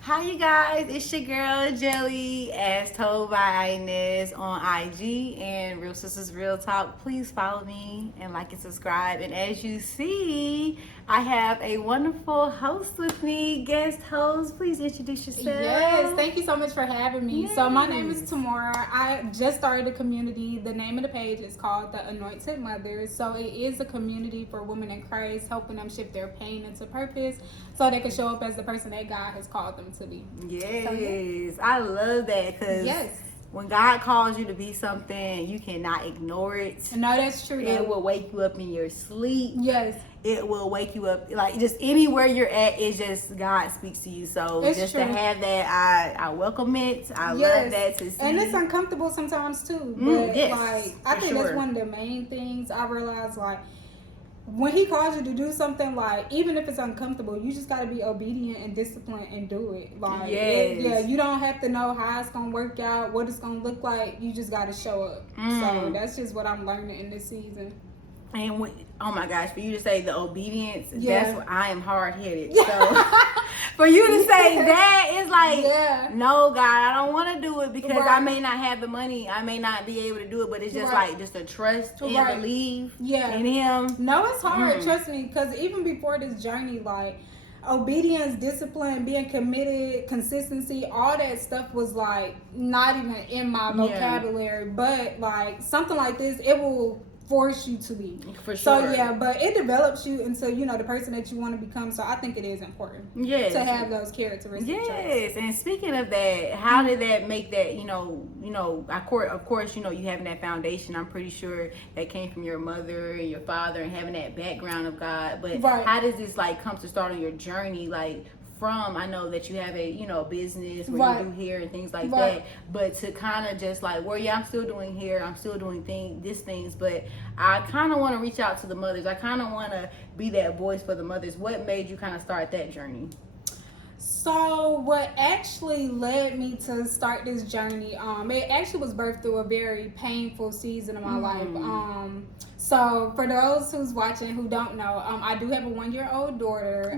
Hi, you guys. It's your girl Jelly, as told by Inez on IG and Real Sisters Real Talk. Please follow me and like and subscribe. And as you see, I have a wonderful host with me, guest host. Please introduce yourself. Yes, thank you so much for having me. Yes. So my name is Tamora. I just started a community. The name of the page is called the Anointed Mothers. So it is a community for women in Christ, helping them shift their pain into purpose so they can show up as the person that God has called them to be. Yes, So, yeah. I love that because Yes. when God calls you to be something, you cannot ignore it. No, that's true. It Though. will wake you up in your sleep. Yes. It will wake you up, like just anywhere you're at. It's just God speaks to you. So It's just true. to have that, I welcome it. I love that to see. And it's uncomfortable sometimes too. But yes, like I think that's one of the main things I realized. Like when He calls you to do something, like even if it's uncomfortable, you just got to be obedient and disciplined and do it. Like you don't have to know how it's gonna work out, what it's gonna look like. You just got to show up. So that's just what I'm learning in this season. And oh my gosh, for you to say the obedience, Yeah. that's what I am hard headed. So for you to say that, it's like, no, God, I don't want to do it because I may not have the money, I may not be able to do it, but it's just like just to trust and believe in Him. No, it's hard. Trust me, because even before this journey, like obedience, discipline, being committed, consistency, all that stuff was like not even in my vocabulary. But like something like this, it will force you to be. For sure. So but it develops you into, the person that you want to become. So I think it is important to have those characteristics. Yes. And speaking of that, how did that make that, of course, you having that foundation, I'm pretty sure that came from your mother and your father and having that background of God. But how does this like come to start on your journey? Like I know that you have a business where you do hair and things like that, but to kind of just like I'm still doing hair, I'm still doing these things, but I kind of want to reach out to the mothers. I kind of want to be that voice for the mothers. What made you kind of start that journey? So what actually led me to start this journey, it actually was birthed through a very painful season of my life. So for those who's watching who don't know, I do have a 1-year-old daughter.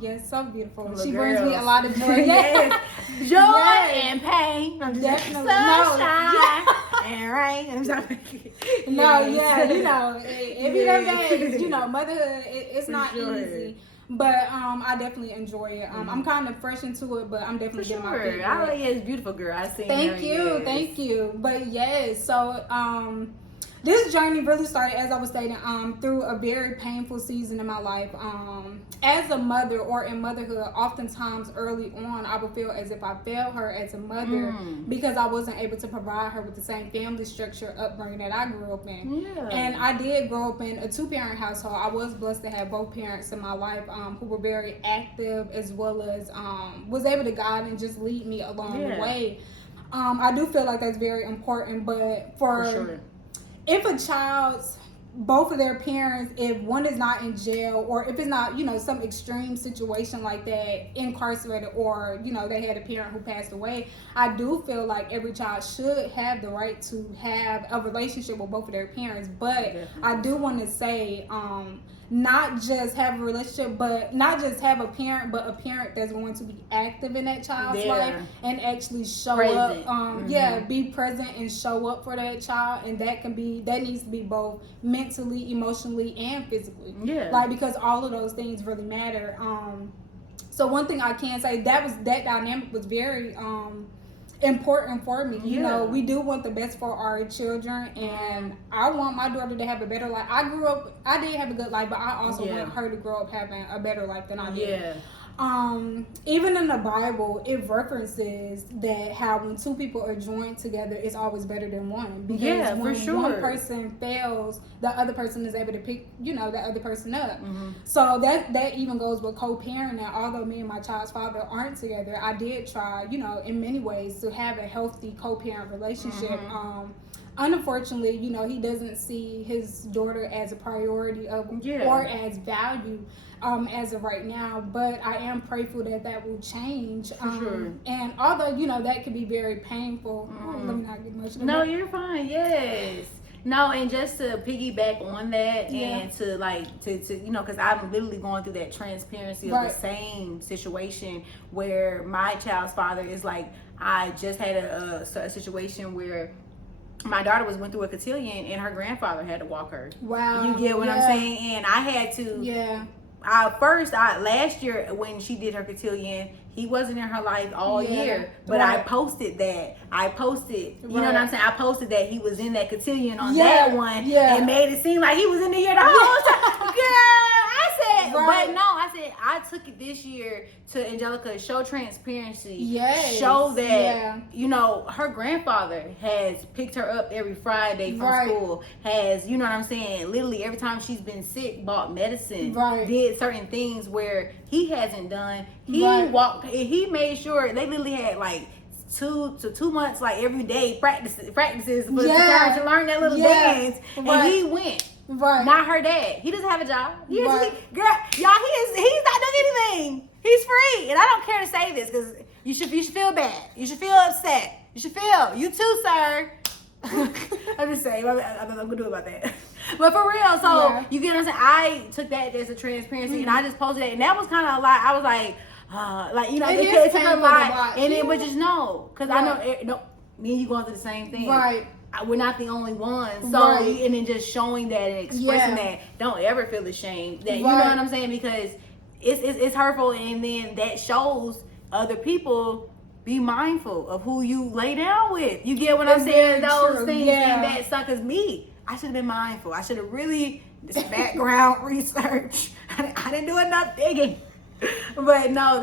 Yes, so beautiful. She brings me a lot of joy. Joy and pain. Definitely. Sunshine and rain. If you don't get, motherhood, it's not easy. But I definitely enjoy it. I'm kind of fresh into it, but I'm definitely getting my feet wet. It's beautiful, girl. I see. Thank you. But yes, so this journey really started, as I was stating, through a very painful season in my life. As a mother or in motherhood, oftentimes early on, I would feel as if I failed her as a mother because I wasn't able to provide her with the same family structure upbringing that I grew up in. And I did grow up in a 2-parent household. I was blessed to have both parents in my life who were very active, as well as was able to guide and just lead me along the way. I do feel like that's very important, but for sure. If a child's both of their parents, if one is not in jail or if it's not, some extreme situation like that, incarcerated, or, they had a parent who passed away, I do feel like every child should have the right to have a relationship with both of their parents. But I do want to say, not just have a relationship, but not just have a parent, but a parent that's going to be active in that child's life and actually show up. Be present and show up for that child. And that needs to be both mentally, emotionally, and physically. Because all of those things really matter. So one thing I can say, that dynamic was very important for me. We do want the best for our children, and I want my daughter to have a better life. I did have a good life, but I also want her to grow up having a better life than I did. Even in the Bible, it references that how when 2 people are joined together, it's always better than one. Because when one person fails, the other person is able to pick, the other person up. So that even goes with co-parenting. Although me and my child's father aren't together, I did try, in many ways to have a healthy co-parent relationship. Unfortunately, he doesn't see his daughter as a priority or as value as of right now. But I am prayerful that will change. And although, that could be very painful. Let me not get much. No, you're fine. Yes. No, and just to piggyback on that, Yeah. and to like to you know, because I'm literally going through that transparency of Right. the same situation where my child's father is like, I just had a situation where my daughter went through a cotillion and her grandfather had to walk her. Wow. You get what I'm Yeah. saying? And I had to. Yeah. Last year when she did her cotillion, he wasn't in her life all Yeah. year, but Right. I posted that. You know Right. what I'm saying? I posted that he was in that cotillion on Yeah. that one, Yeah. and made it seem like he was in the year the whole time. Girl, I said, Right. but no, I said I took it this year to Angelica, show transparency, Yes. show that Yeah. you know her grandfather has picked her up every Friday from Right. school, has, you know what I'm saying, literally every time she's been sick, bought medicine, Right. did certain things where he hasn't done. He Right. he made sure they literally had like 2 months, like every day practices for Yeah. to learn that little Yeah. dance, and Right. he went. Right. Not her dad. He doesn't have a job. Right. Girl, y'all, he's not doing anything. He's free, and I don't care to say this because you should feel bad. You should feel upset. You too, sir. I'm just saying. I'm gonna do about that. But for real, so Yeah. you get what I'm saying. I took that as a transparency, and I just posted that, and that was kind of a lot. I was like, you know, It is it took a painful to lot, watch. and Yeah. but just know, because I know, no, me and you going through the same thing, Right. We're not the only ones. So Right. and then just showing that and expressing Yeah. that, don't ever feel ashamed. That you know Right. what I'm saying, because it's hurtful, and then that shows other people. Be mindful of who you lay down with. You get what I'm It's saying? very Those true. things, Yeah. and that suckers me. I should have been mindful. I should have really this background research. I didn't do enough digging. But no,